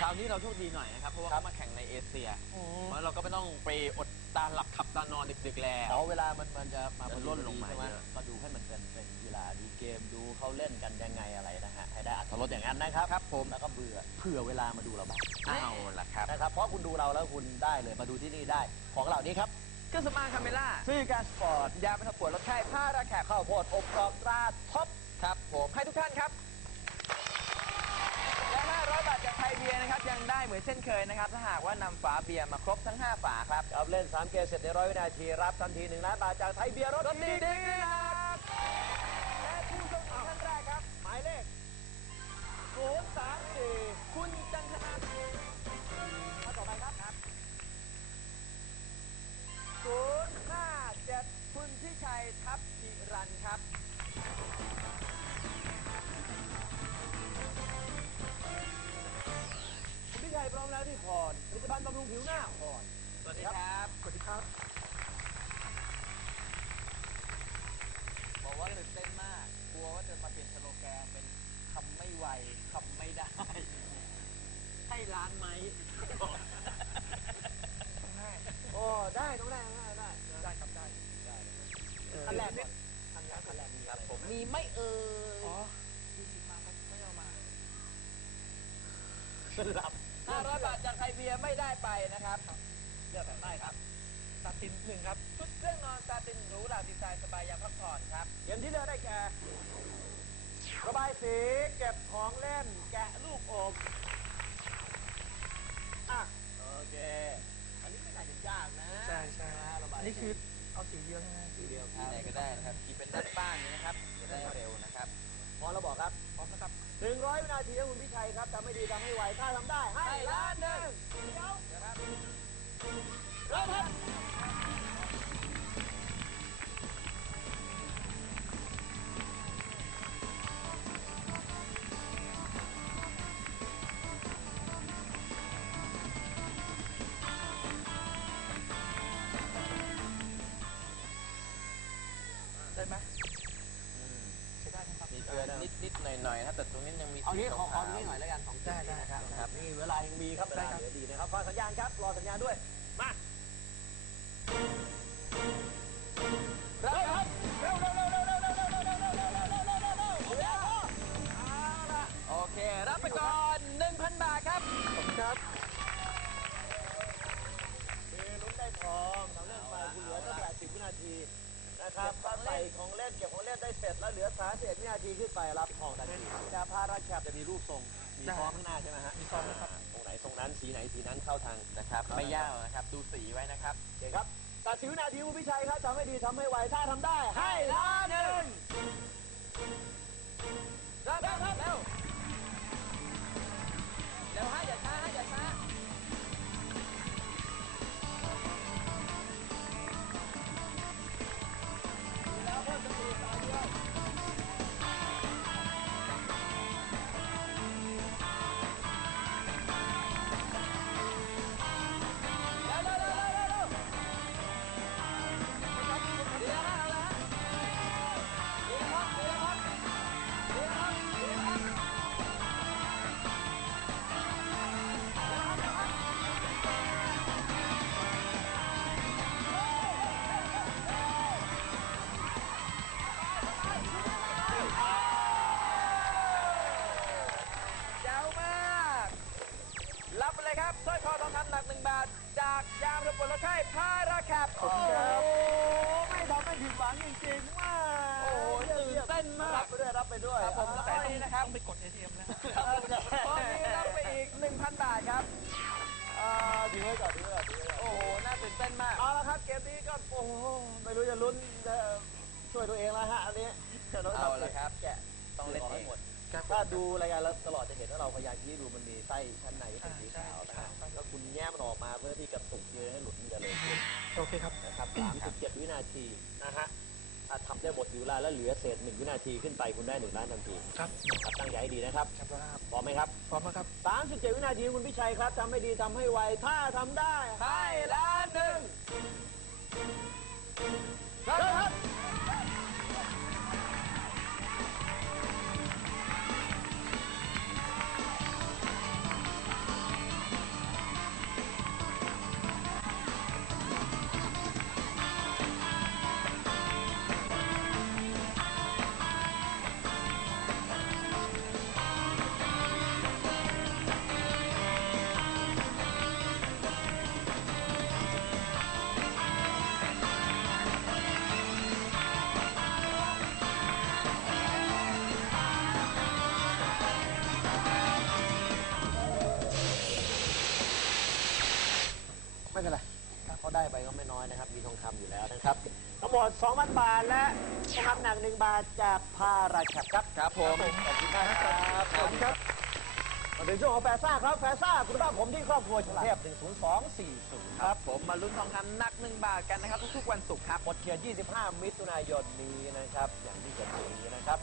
คราวนี้เราโชคดีหน่อยนะครับ เพราะว่าเขามาแข่งในเอเชียเพราะเราก็ไม่ต้องไปอดตาหลับขับตานอนดึกๆแล้วเอาเวลามันมันจะมาจะล่นลงมาใช่ไหมเยอะมาดูให้มันเป็นเป็นเวลาดูเกมดูเขาเล่นกันยังไงอะไรนะฮะให้ได้อัตรสอย่างนั้นนะครับครับผมแล้วก็เบื่อเผื่อเวลามาดูเราบ้างเอาละครับนะครับเพราะคุณดูเราแล้วคุณได้เลยมาดูที่นี่ได้ ของเหล่านี้ครับเครื่องสำอางคาเมล่าซื้อการสปอร์ตยาบรรเทาปวดลดไข้ผ้าระแคบข้าวโพดอบกรอบตราท็อปครับผมให้ทุกท่านครับ จากไทยเบียร์นะครับยังได้เหมือนเช่นเคยนะครับ ถ้าหากว่านำฝาเบียร์มาครบทั้ง 5 ฝาครับ ครับเล่น 3 เกมเสร็จในร้อยวินาที รับทันที1ล้านบาทจากไทยเบียร์รถรถดีดีดีครับและผู้โชคดีท่านแรกครับ หมายเลข034คุณจันทนา ชัยพร้อมแล้วที่คอนผลิตภัณฑ์บำรุงผิวหน้าคอนสวัสดีครับสวัสดีครับ บอกว่าตื่นเต้นมาก กลัวว่าจะมาเปลี่ยนสโลแกนเป็นคำไม่ไวคำไม่ได้ ให้ร้านไหมโอ้ได้ต้องได้ต้องได้ได้ได้ครับได้ขั้นแรกก่อนขั้นแรกขั้นแรกมีครับผมมีไม่เอ่ยอ๋อดูสิมาครับไม่เอามาสลับ 500 บาทจากไทยเบียร์ไม่ได้ไปนะครับเลือกแบบได้ครับตัดสินหนึ่งครับชุดเครื่องนอนซาตินหรูหราดีไซน์สบายยามพักผ่อนครับเกมที่เลือกได้แก่ระบายสีเก็บของเล่น แกะลูกอมอะโอเค อันนี้ไม่น่าจะยากนะใช่ใช่นะระบายอันนี้คือเอาสีเดียวใช่ไหมสีเดียวคที่รับไหนก็ได้นะครับที่เป็นด้านบ้านนี้นะครับจะได้เร็วนะ ครับพอเราบอกครับพร้อมนะครับหนึ่งร้อยวินาทีให้คุณพิชัยครับทำไม่ดีทำให้ไวถ้าทำได้ให้ให้ล้านหนึ่งเดี๋ยวนะครับเริ่มครับได้ไหม ลือนิดนิดๆหน่อยหน่อยๆนะครับแต่ตรงนี้ยังมีเอางี้ขอขอสีดูขาวนี่หน่อยแล้วกันสองได้ได้นะครับครับนี่เวลายังมีครับเวลาเหลือดีนะครับฟังสัญญาณครับรอสัญญาณด้วยมา 31วินาทีขึ้นไปรับทองทันทีแต่พาราแคปจะมีรูปทรง มีทองข้างหน้าใช่ไหมฮะ มีซองนะครับ ตรงไหนตรงนั้นสีไหนสีนั้นเข้าทางนะครับ ไม่ยากนะครับ ดูสีไว้นะครับโอเคครับตัดสิบวินาทีคุณพิชัยครับทำให้ดีทำให้ไวถ้าทำได้ให้ล้านหนึ่ง บาท จากยามระบบรถไข่พาราแคปโอ้โหไม่ทำให้ผิดหวังจริงๆมากโอ้โหตื่นเต้นมากรับไปด้วยรับไปด้วยครับผมอ่าตอนนี้นะครับต้องไปกด ATM แล้วตอนนี้รับไปอีก 1,000 บาทครับอ่าถือไว้ก่อนถือไว้ก่อนถือไว้ก่อนโอ้โห น่าตื่นเต้นมาก เอาละครับ เกมนี้ก็โอ้โห ไม่รู้จะลุ้นจะช่วยตัวเองแล้วฮะอันนี้ดี๋ยวน้งเอาละครับแกะต้องเล่นเองให้หมด ถ้าดูรายการเราตลอดจะเห็นว่าเราพยายามที่ดูมันมีไส้ชั้นในเป็นสีขาวนะฮะแล้วคุณแง้มมันออกมาเพื่อที่กระตุกเยอะให้หลุดมันจะเลยขึ้นโอเคครับนะครับ37วินาทีนะฮะถ้าทำได้หมดอยู่เวลาแล้วเหลือเศษ1วินาทีขึ้นไปคุณได้1ล้านทันทีครับนะครับตั้งใจให้ดีนะครับครับครับพร้อมไหมครับพร้อมนะครับ37วินาทีคุณพิชัยครับทำให้ดีทำให้ไวถ้าทำได้ให้ล้านหนึ่งเริ่มครับ ถ้าเขาได้ไปก็ไม่น้อยนะครับ มีทองคำอยู่แล้วนะครับทั้งหมด2,000 บาทและทองคำหนัก1บาทจากพาราแคปครับครับผมขอบคุณมากครับขอบคุณครับมาถึงช่วงของแฟซ่าครับแฟซ่าคุณภาพผมที่ครอบครัวฉลาดเทพ10240 ครับ ผมมาลุ้นทองคำหนักหนึ่งบาทกันนะครับ ทุกๆวันศุกร์ครับหมดเขต25 มิถุนายนนี้นะครับ อย่างที่เห็นอยู่นี้นะครับ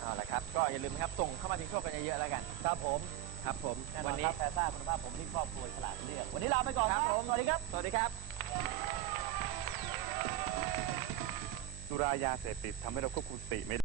เอาละครับ ก็อย่าลืมนะครับส่งเข้ามาถึงโชคกันเยอะๆแล้วกันครับผม ครับผมแน่นวัอนนนี้ ครับแฟซ่าคุณภาพผมที่ครอบครัวฉลาดเลือกวันนี้ลาไปก่อนครับผม สวัสดีครับ สวัสดีครับ สุรายาเสพติดทำให้เราควบคุมสติไม่ได้